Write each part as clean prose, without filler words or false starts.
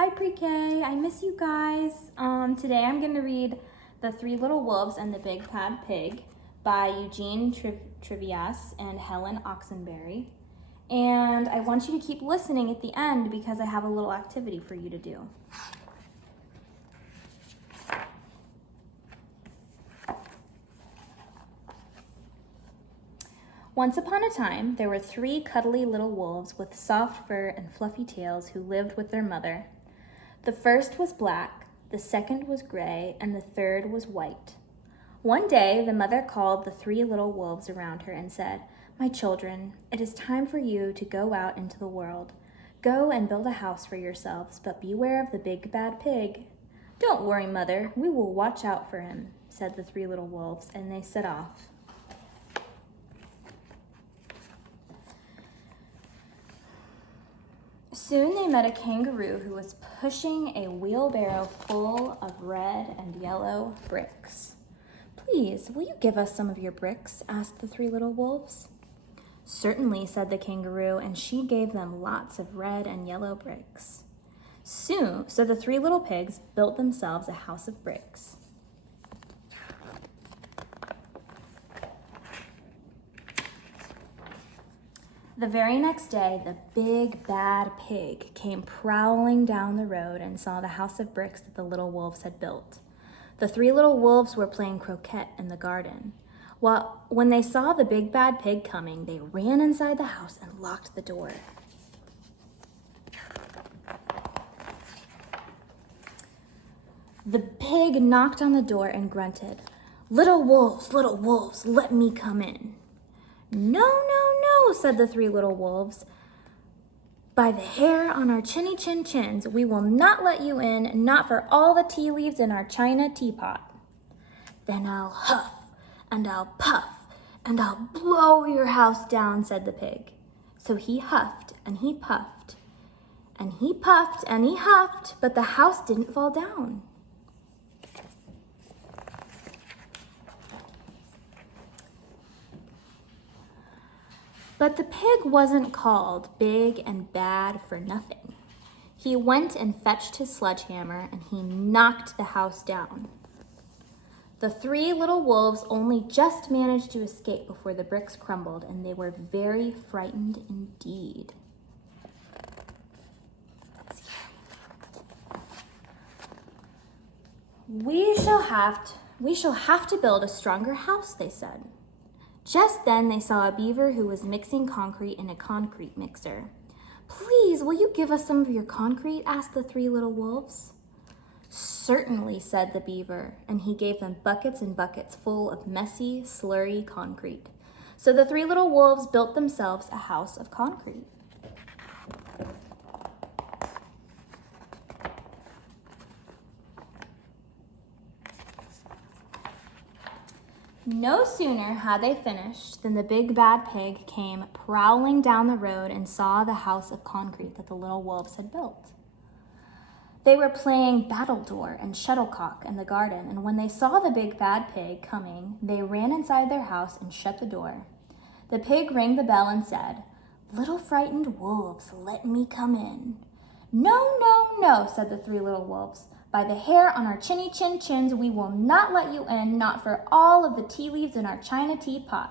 Hi Pre-K, I miss you guys. Today I'm going to read The Three Little Wolves and the Big Bad Pig by Eugene Trivizas and Helen Oxenberry. And I want you to keep listening at the end because I have a little activity for you to do. Once upon a time, there were three cuddly little wolves with soft fur and fluffy tails who lived with their mother. The first was black, the second was gray, and the third was white. One day, the mother called the three little wolves around her and said, "My children, it is time for you to go out into the world. Go and build a house for yourselves, but beware of the big bad pig." "Don't worry, Mother, we will watch out for him," said the three little wolves, and they set off. Soon they met a kangaroo who was pushing a wheelbarrow full of red and yellow bricks. "Please, will you give us some of your bricks?" asked the three little wolves. "Certainly," said the kangaroo, and she gave them lots of red and yellow bricks. So the three little pigs built themselves a house of bricks. The very next day, the big bad pig came prowling down the road and saw the house of bricks that the little wolves had built. The three little wolves were playing croquet in the garden. When they saw the big bad pig coming, they ran inside the house and locked the door. The pig knocked on the door and grunted, little wolves, let me come in." "No, no, no," said the three little wolves. "By the hair on our chinny chin chins, we will not let you in, not for all the tea leaves in our china teapot." "Then I'll huff, and I'll puff, and I'll blow your house down," said the pig. So he huffed, and he puffed, and he puffed, and he huffed, but the house didn't fall down. But the pig wasn't called big and bad for nothing. He went and fetched his sledgehammer and he knocked the house down. The three little wolves only just managed to escape before the bricks crumbled, and they were very frightened indeed. We shall have to build a stronger house," they said. Just then they saw a beaver who was mixing concrete in a concrete mixer. "Please, will you give us some of your concrete?" asked the three little wolves. "Certainly," said the beaver, and he gave them buckets and buckets full of messy, slurry concrete. So the three little wolves built themselves a house of concrete. No sooner had they finished than the big bad pig came prowling down the road and saw the house of concrete that the little wolves had built. They were playing battledore and shuttlecock in the garden, and when they saw the big bad pig coming, they ran inside their house and shut the door. The pig rang the bell and said, "Little frightened wolves, let me come in." "No, no, no," said the three little wolves. "By the hair on our chinny chin chins, we will not let you in, not for all of the tea leaves in our china teapot."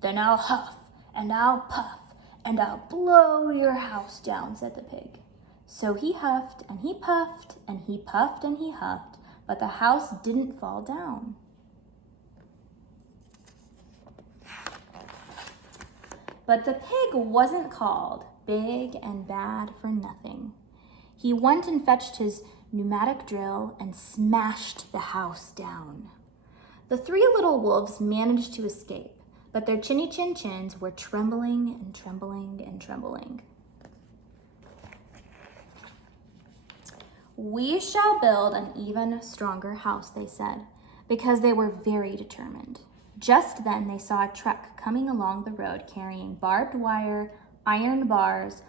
"Then I'll huff, and I'll puff, and I'll blow your house down," said the pig. So he huffed, and he puffed, and he puffed, and he huffed, but the house didn't fall down. But the pig wasn't called big and bad for nothing. He went and fetched his pneumatic drill and smashed the house down. The three little wolves managed to escape, but their chinny chin chins were trembling and trembling and trembling. "We shall build an even stronger house," they said, because they were very determined. Just then they saw a truck coming along the road carrying barbed wire, iron bars,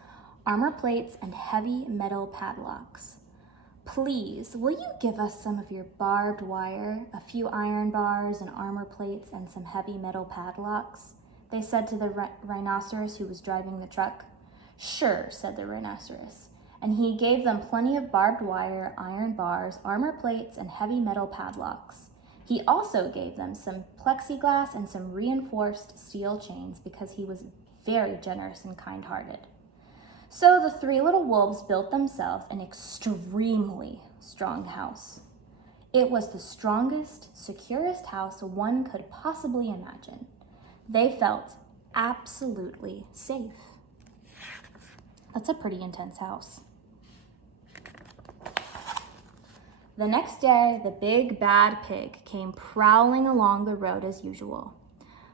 armor plates, and heavy metal padlocks. "Please, will you give us some of your barbed wire, a few iron bars and armor plates, and some heavy metal padlocks?" they said to the rhinoceros who was driving the truck. "Sure," said the rhinoceros, and he gave them plenty of barbed wire, iron bars, armor plates, and heavy metal padlocks. He also gave them some plexiglass and some reinforced steel chains because he was very generous and kind-hearted. So the three little wolves built themselves an extremely strong house. It was the strongest, securest house one could possibly imagine. They felt absolutely safe. That's a pretty intense house. The next day, the big bad pig came prowling along the road as usual.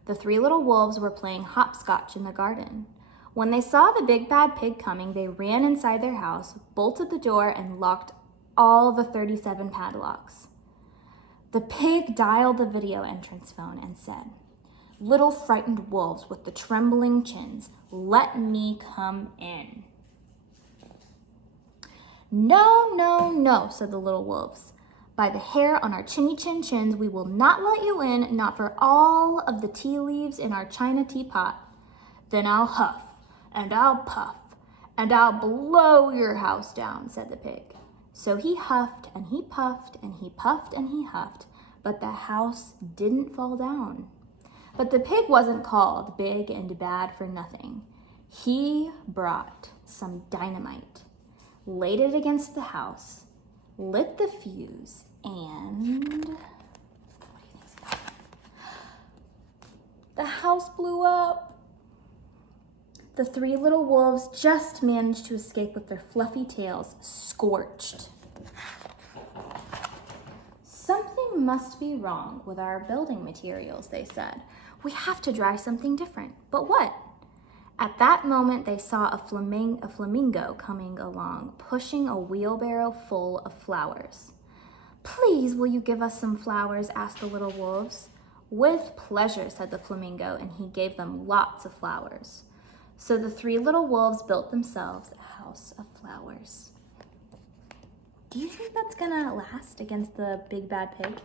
The three little wolves were playing hopscotch in the garden. When they saw the big bad pig coming, they ran inside their house, bolted the door, and locked all the 37 padlocks. The pig dialed the video entrance phone and said, "Little frightened wolves with the trembling chins, let me come in." "No, no, no," said the little wolves. "By the hair on our chinny chin chins, we will not let you in, not for all of the tea leaves in our china teapot. Then I'll huff, and I'll puff, and I'll blow your house down," said the pig. So he huffed, and he puffed, and he puffed, and he huffed, but the house didn't fall down. But the pig wasn't called big and bad for nothing. He brought some dynamite, laid it against the house, lit the fuse, and what do you think's going on? The house blew up. The three little wolves just managed to escape with their fluffy tails scorched. "Something must be wrong with our building materials," they said. "We have to try something different." But what? At that moment, they saw a flamingo coming along, pushing a wheelbarrow full of flowers. "Please, will you give us some flowers?" asked the little wolves. "With pleasure," said the flamingo, and he gave them lots of flowers. So the three little wolves built themselves a house of flowers. Do you think that's gonna last against the big bad pig?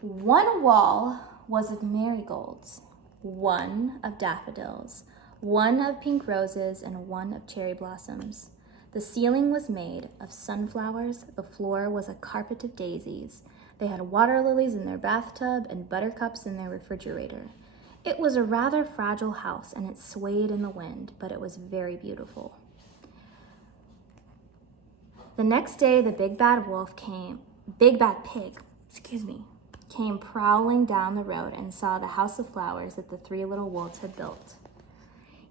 One wall was of marigolds, one of daffodils, one of pink roses, and one of cherry blossoms. The ceiling was made of sunflowers. The floor was a carpet of daisies. They had water lilies in their bathtub and buttercups in their refrigerator. It was a rather fragile house, and it swayed in the wind, but it was very beautiful. The next day, the big bad pig, came prowling down the road and saw the house of flowers that the three little wolves had built.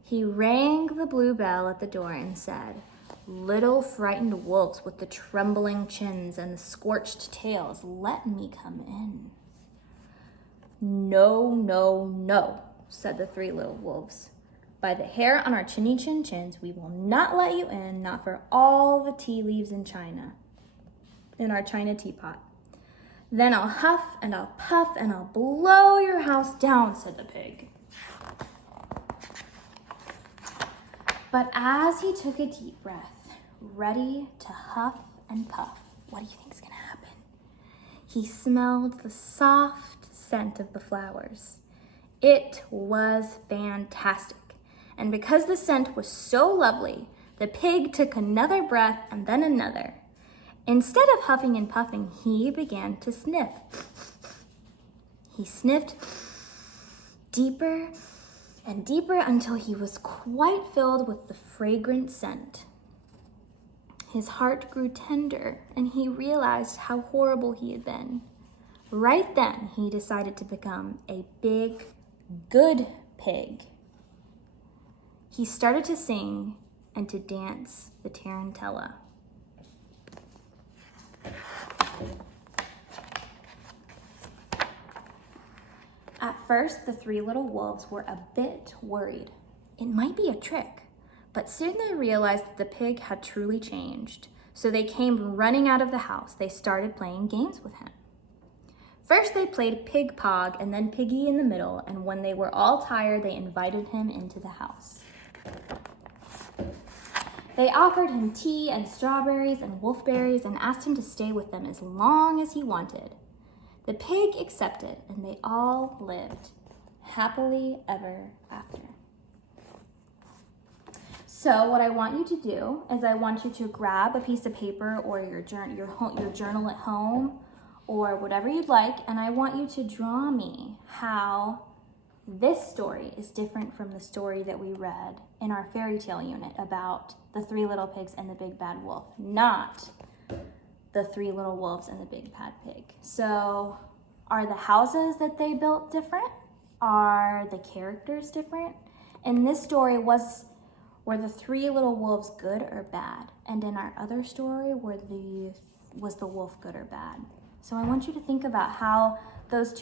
He rang the blue bell at the door and said, "Little frightened wolves with the trembling chins and the scorched tails, let me come in." "No, no, no," said the three little wolves. "By the hair on our chinny chin chins, we will not let you in, not for all the tea leaves in our china teapot. Then I'll huff and I'll puff and I'll blow your house down," said the pig. But as he took a deep breath, ready to huff and puff, what do you think's gonna happen? He smelled the soft scent of the flowers. It was fantastic. And because the scent was so lovely, the pig took another breath and then another. Instead of huffing and puffing, he began to sniff. He sniffed deeper and deeper until he was quite filled with the fragrant scent. His heart grew tender, and he realized how horrible he had been. Right then, he decided to become a big, good pig. He started to sing and to dance the tarantella. At first, the three little wolves were a bit worried. It might be a trick, but soon they realized that the pig had truly changed. So they came running out of the house. They started playing games with him. First, they played Pig Pog and then Piggy in the middle, and when they were all tired, they invited him into the house. They offered him tea and strawberries and wolfberries and asked him to stay with them as long as he wanted. The pig accepted, and they all lived happily ever after. So what I want you to do is I want you to grab a piece of paper or your journal at home or whatever you'd like, and I want you to draw me how this story is different from the story that we read in our fairy tale unit about the 3 little pigs and the big bad wolf, not the 3 little wolves and the big bad pig. So are the houses that they built different? Are the characters different? In this story, were the 3 little wolves good or bad? And in our other story, was the wolf good or bad? So I want you to think about how those two